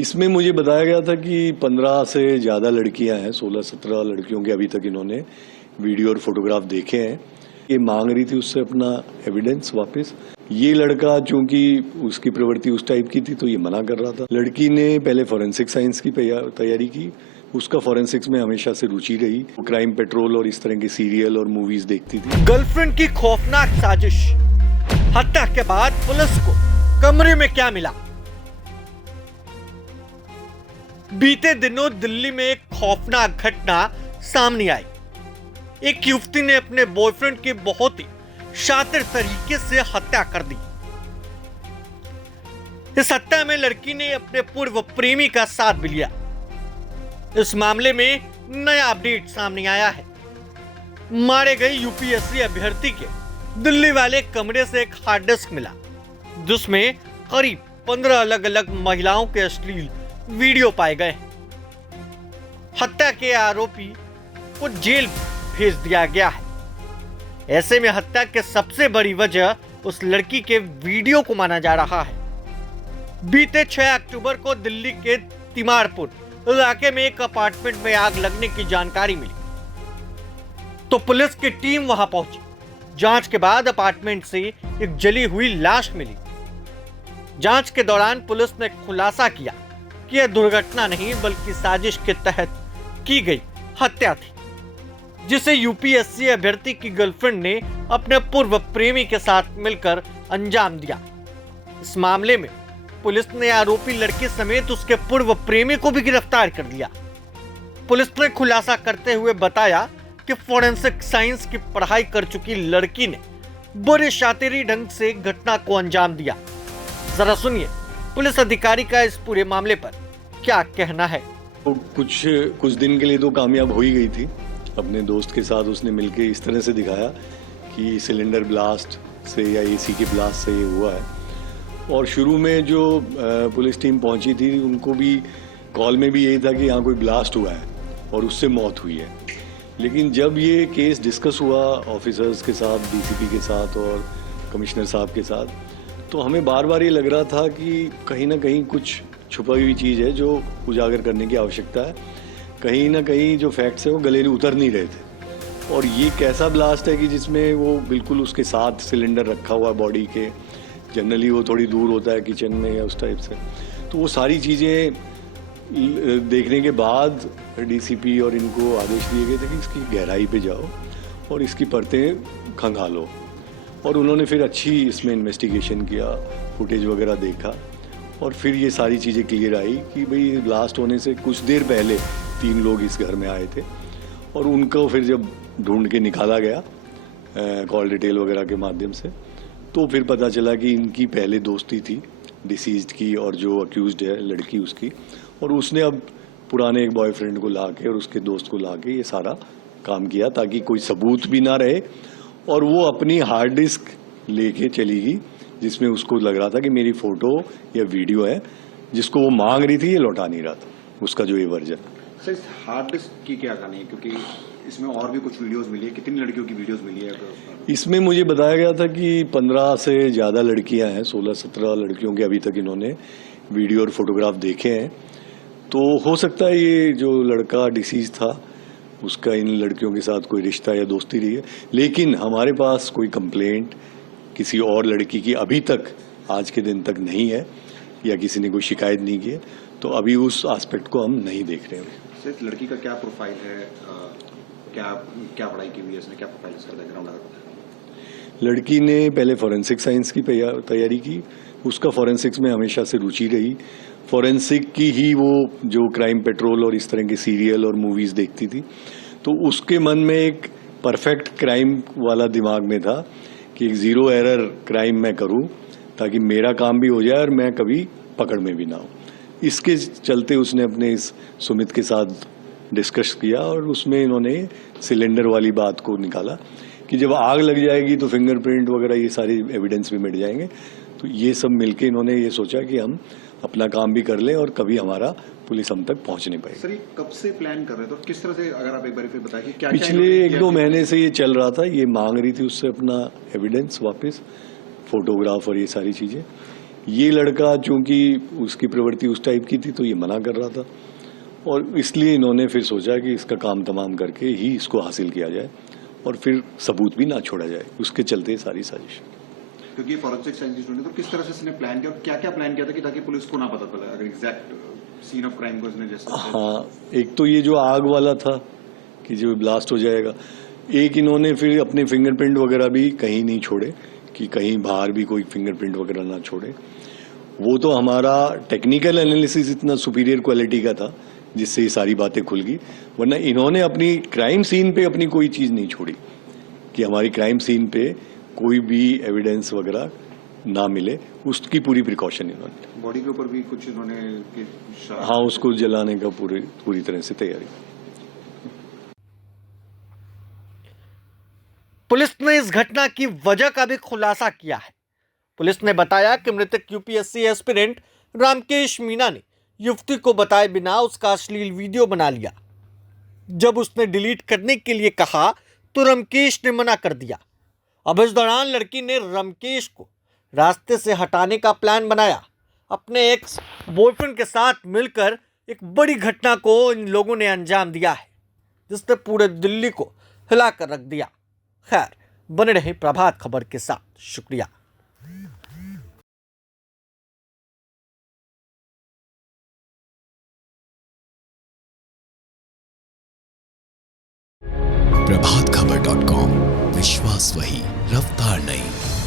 इसमें मुझे बताया गया था कि 15 से ज़्यादा लड़कियां हैं, 16-17 लड़कियों के अभी तक इन्होंने वीडियो और फोटोग्राफ देखे हैं। ये मांग रही थी उससे अपना एविडेंस वापस। ये लड़का चूंकि उसकी प्रवृत्ति उस टाइप की थी तो ये मना कर रहा था। लड़की ने पहले फॉरेंसिक साइंस की तैयारी की, उसका फॉरेंसिक्स में हमेशा से रुचि रही। क्राइम पेट्रोल और इस तरह के सीरियल और मूवीज देखती थी। गर्लफ्रेंड की खौफनाक साजिश, हत्या के बाद पुलिस को कमरे में क्या मिला? बीते दिनों दिल्ली में एक खौफनाक घटना सामने आई। एक युवती ने अपने बॉयफ्रेंड की बहुत ही शातिर तरीके से हत्या कर दी। इस हत्या में लड़की ने अपने पूर्व प्रेमी का साथ भी लिया। इस मामले में नया अपडेट सामने आया है। मारे गए यूपीएससी अभ्यर्थी के दिल्ली वाले कमरे से एक हार्ड डिस्क मिला, जिसमें करीब 15 अलग अलग महिलाओं के अश्लील वीडियो पाए गए। हत्या के आरोपी को जेल भेज दिया गया है। ऐसे में हत्या के सबसे बड़ी वजह उस लड़की के वीडियो को माना जा रहा है। बीते 6 अक्टूबर को दिल्ली के तिमारपुर इलाके में एक अपार्टमेंट में आग लगने की जानकारी मिली तो पुलिस की टीम वहां पहुंची। जांच के बाद अपार्टमेंट से एक जली हुई लाश मिली। जांच के दौरान पुलिस ने खुलासा किया कि यह दुर्घटना नहीं बल्कि साजिश के तहत की गई हत्या थी, जिसे यूपीएससी अभ्यर्थी की गर्लफ्रेंड ने अपने पूर्व प्रेमी के साथ मिलकर अंजाम दिया। इस मामले में पुलिस ने आरोपी लड़के समेत उसके पूर्व प्रेमी को भी गिरफ्तार कर लिया। पुलिस ने खुलासा करते हुए बताया कि फॉरेंसिक साइंस की पढ़ाई कर चुकी लड़की ने बड़े शातिरी ढंग से घटना को अंजाम दिया। जरा सुनिए पुलिस अधिकारी का इस पूरे मामले पर क्या कहना है। तो कुछ दिन के लिए तो कामयाब हो ही गई थी। अपने दोस्त के साथ उसने मिलके इस तरह से दिखाया कि सिलेंडर ब्लास्ट से या एसी के ब्लास्ट से ये हुआ है। और शुरू में जो पुलिस टीम पहुंची थी उनको भी कॉल में भी यही था कि यहाँ कोई ब्लास्ट हुआ है और उससे मौत हुई है। लेकिन जब ये केस डिस्कस हुआ ऑफिसर्स के साथ, डीसीपी के साथ और कमिश्नर साहब के साथ, तो हमें बार बार ये लग रहा था कि कहीं ना कहीं कुछ छुपी हुई चीज़ है जो उजागर करने की आवश्यकता है। कहीं ना कहीं जो फैक्ट्स है वो गले उतर नहीं रहे थे। और ये कैसा ब्लास्ट है कि जिसमें वो बिल्कुल उसके साथ सिलेंडर रखा हुआ बॉडी के, जनरली वो थोड़ी दूर होता है किचन में या उस टाइप से। तो वो सारी चीज़ें देखने के बाद डीसीपी और इनको आदेश दिए गए थे कि इसकी गहराई पे जाओ और इसकी परतें खंगालो। और उन्होंने फिर अच्छी इसमें इन्वेस्टिगेशन किया, फुटेज वगैरह देखा और फिर ये सारी चीज़ें क्लियर आई कि भाई ब्लास्ट होने से कुछ देर पहले 3 लोग इस घर में आए थे और उनको फिर जब ढूंढ के निकाला गया कॉल डिटेल वगैरह के माध्यम से, तो फिर पता चला कि इनकी पहले दोस्ती थी डिसीज्ड की और जो अक्यूज्ड है लड़की उसकी, और उसने अब पुराने एक बॉयफ्रेंड को लाके और उसके दोस्त को लाके ये सारा काम किया ताकि कोई सबूत भी ना रहे। और वो अपनी हार्ड डिस्क लेके चली गई जिसमें उसको लग रहा था कि मेरी फोटो या वीडियो है, जिसको वो मांग रही थी ये लौटा नहीं रहा था, उसका जो ये वर्जन। सर इस हार्ड डिस्क की क्या कहानी है, क्योंकि इसमें और भी कुछ वीडियोस मिली है, कितनी लड़कियों की वीडियोस मिली है? इसमें मुझे बताया गया था कि 15 से ज़्यादा लड़कियां हैं, 16-17 लड़कियों के अभी तक इन्होंने वीडियो और फोटोग्राफ देखे हैं। तो हो सकता है ये जो लड़का डिसीज था उसका इन लड़कियों के साथ कोई रिश्ता या दोस्ती रही है। लेकिन हमारे पास कोई कंप्लेंट किसी और लड़की की अभी तक आज के दिन तक नहीं है या किसी ने कोई शिकायत नहीं की है, तो अभी उस एस्पेक्ट को हम नहीं देख रहे हैं। सर लड़की का क्या प्रोफाइल है, क्या पढ़ाई की हुई है, इसने क्या प्रोफाइल इसका बैकग्राउंड है? लड़की ने पहले फॉरेंसिक साइंस की तैयारी की, उसका फॉरेंसिक्स में हमेशा से रुचि रही। फॉरेंसिक की ही वो जो क्राइम पेट्रोल और इस तरह के सीरियल और मूवीज देखती थी, तो उसके मन में एक परफेक्ट क्राइम वाला दिमाग में था कि एक जीरो एरर क्राइम मैं करूं ताकि मेरा काम भी हो जाए और मैं कभी पकड़ में भी ना हो। इसके चलते उसने अपने इस सुमित के साथ डिस्कस किया और उसमें इन्होंने सिलेंडर वाली बात को निकाला कि जब आग लग जाएगी तो फिंगरप्रिंट वगैरह ये सारे एविडेंस भी मिट जाएंगे। तो ये सब मिलके इन्होंने ये सोचा कि हम अपना काम भी कर लें और कभी हमारा पुलिस हम तक पहुंच नहीं पाएगी। सर ये कब से प्लान कर रहे थे और किस तरह से, अगर आप एक बार फिर बताइए क्या? पिछले 1-2 महीने से ये चल रहा था। ये मांग रही थी उससे अपना एविडेंस वापस, फोटोग्राफ और ये सारी चीज़ें। ये लड़का चूंकि उसकी प्रवृत्ति उस टाइप की थी तो ये मना कर रहा था, और इसलिए इन्होंने फिर सोचा कि इसका काम तमाम करके ही इसको हासिल किया जाए और फिर सबूत भी ना छोड़ा जाए। उसके चलते सारी साजिश। क्योंकि फॉरेंसिक साइंस स्टूडेंट, तो किस तरह से इसने प्लान किया और क्या क्या प्लान किया था कि ताकि पुलिस को ना पता चले अगर एग्जैक्ट सीन ऑफ क्राइम को इसने जैसे? हाँ, एक तो ये जो आग वाला था कि जो ब्लास्ट हो जाएगा, एक इन्होंने फिर अपने फिंगरप्रिंट वगैरह भी कहीं नहीं छोड़े कि कहीं बाहर भी कोई फिंगरप्रिंट वगैरह ना छोड़े। वो तो हमारा टेक्निकल एनालिसिस इतना सुपीरियर क्वालिटी का था जिससे ये सारी बातें खुल गई, वरना इन्होंने अपनी क्राइम सीन पे अपनी कोई चीज़ नहीं छोड़ी कि हमारी क्राइम सीन पे कोई भी एविडेंस वगैरह ना मिले, उसकी पूरी प्रिकॉशन इन्होंने। बॉडी के ऊपर भी कुछ इन्होंने हाँ, उसको जलाने का पूरी तरह से तैयारी। पुलिस ने इस घटना की वजह का भी खुलासा किया है। पुलिस ने बताया कि मृतक यूपीएससी एस्पिरेंट रामकेश मीणा ने युवती को बताए बिना उसका अश्लील वीडियो बना लिया। जब उसने डिलीट करने के लिए कहा तो रमकेश ने मना कर दिया। अब इस दौरान लड़की ने रमकेश को रास्ते से हटाने का प्लान बनाया। अपने एक्स बॉयफ्रेंड के साथ मिलकर एक बड़ी घटना को इन लोगों ने अंजाम दिया है, जिसने पूरे दिल्ली को हिलाकर रख दिया। खैर, बने रहे प्रभात खबर के साथ। शुक्रिया। प्रभातखबर.com, विश्वास वही, रफ्तार नहीं।